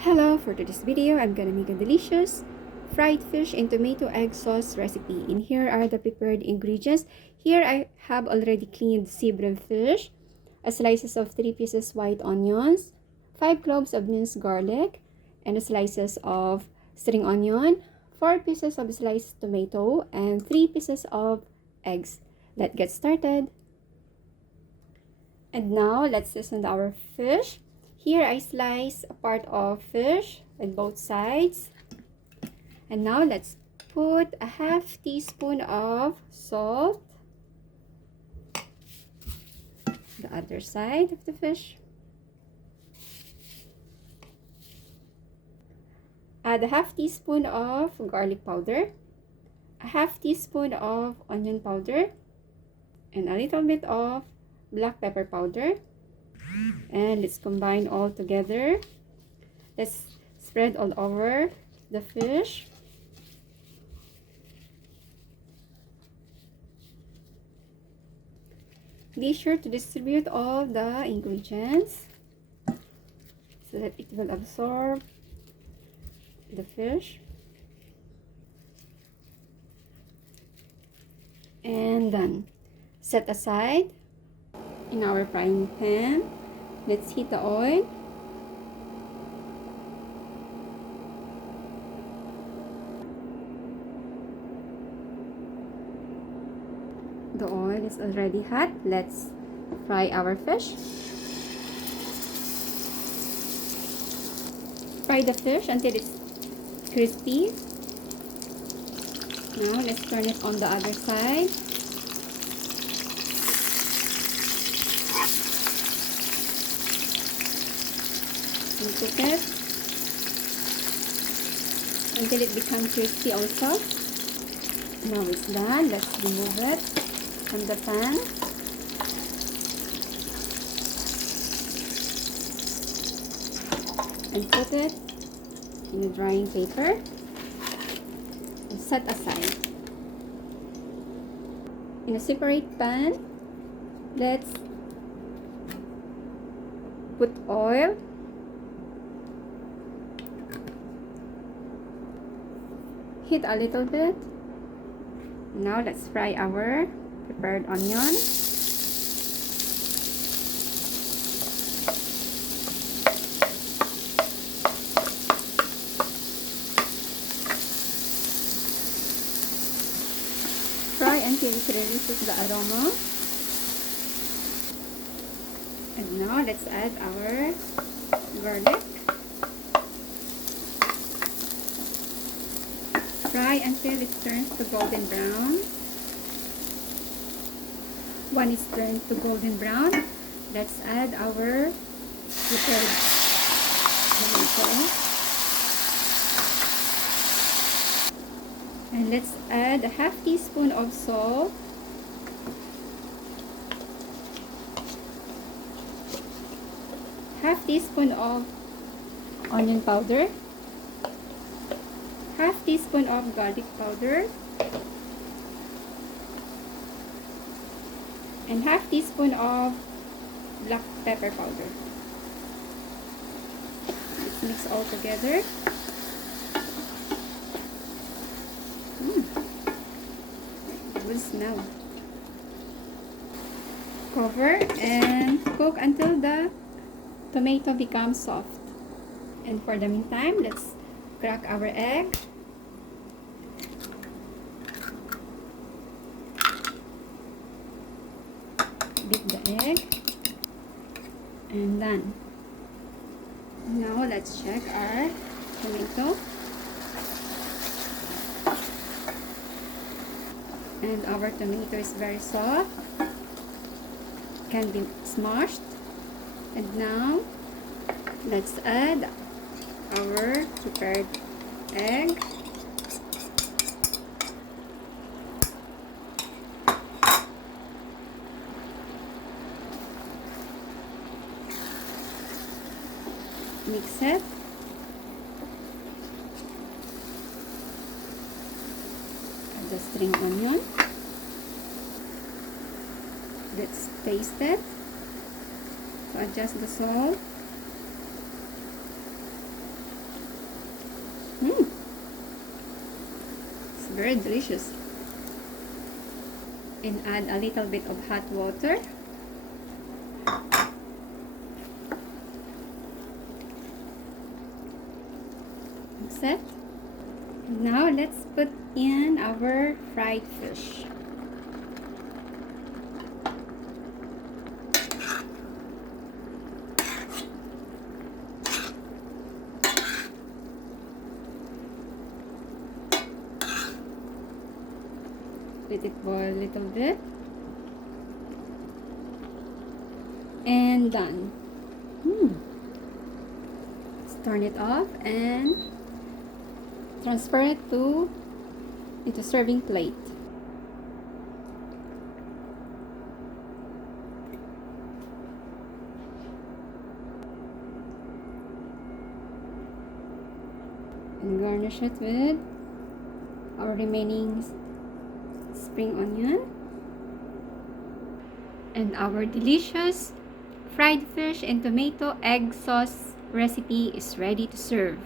Hello, for today's video, I'm gonna make a delicious fried fish in tomato egg sauce recipe. And here are the prepared ingredients. Here I have already cleaned sea bream fish, a slices of 3 pieces white onions, 5 cloves of minced garlic, and a slices of string onion, 4 pieces of sliced tomato, and 3 pieces of eggs. Let's get started. And now let's season our fish. Here I slice a part of fish with both sides. And now let's put a half teaspoon of salt. The other side of the fish. Add a half teaspoon of garlic powder, a half teaspoon of onion powder, and a little bit of black pepper powder. And let's combine all together. Let's spread all over the fish. Be sure to distribute all the ingredients so that it will absorb the fish. And done. Set aside in our frying pan. Let's heat the oil. The oil is already hot. Let's fry our fish. Fry the fish until it's crispy. Now let's turn it on the other side. And cook it until it becomes crispy also. Now it's done. Let's remove it from the pan. And put it in a drying paper and set aside. In a separate pan, let's put oil. Heat a little bit. Now let's fry our prepared onion. Fry until it releases the aroma. And now let's add our garlic. Fry until it turns to golden brown. When it's turned to golden brown, let's add our prepared tomato. And let's add a half teaspoon of salt. Half teaspoon of onion powder. Half teaspoon of garlic powder, and half teaspoon of black pepper powder. Let's mix all together. Good smell. Cover and cook until the tomato becomes soft. And for the meantime, let's crack our egg. Beat the egg. And done. Now let's check our tomato. And our tomato is very soft. Can be smashed. And now let's add our prepared egg. Mix it. Add the string onion. Let's taste it. So adjust the salt. Very delicious. And add a little bit of hot water. Set. Now let's put in our fried fish. Let it boil a little bit. And done. Let's turn it off and transfer it into serving plate. And garnish it with our remaining spring onion. And our delicious fried fish and tomato egg sauce recipe is ready to serve.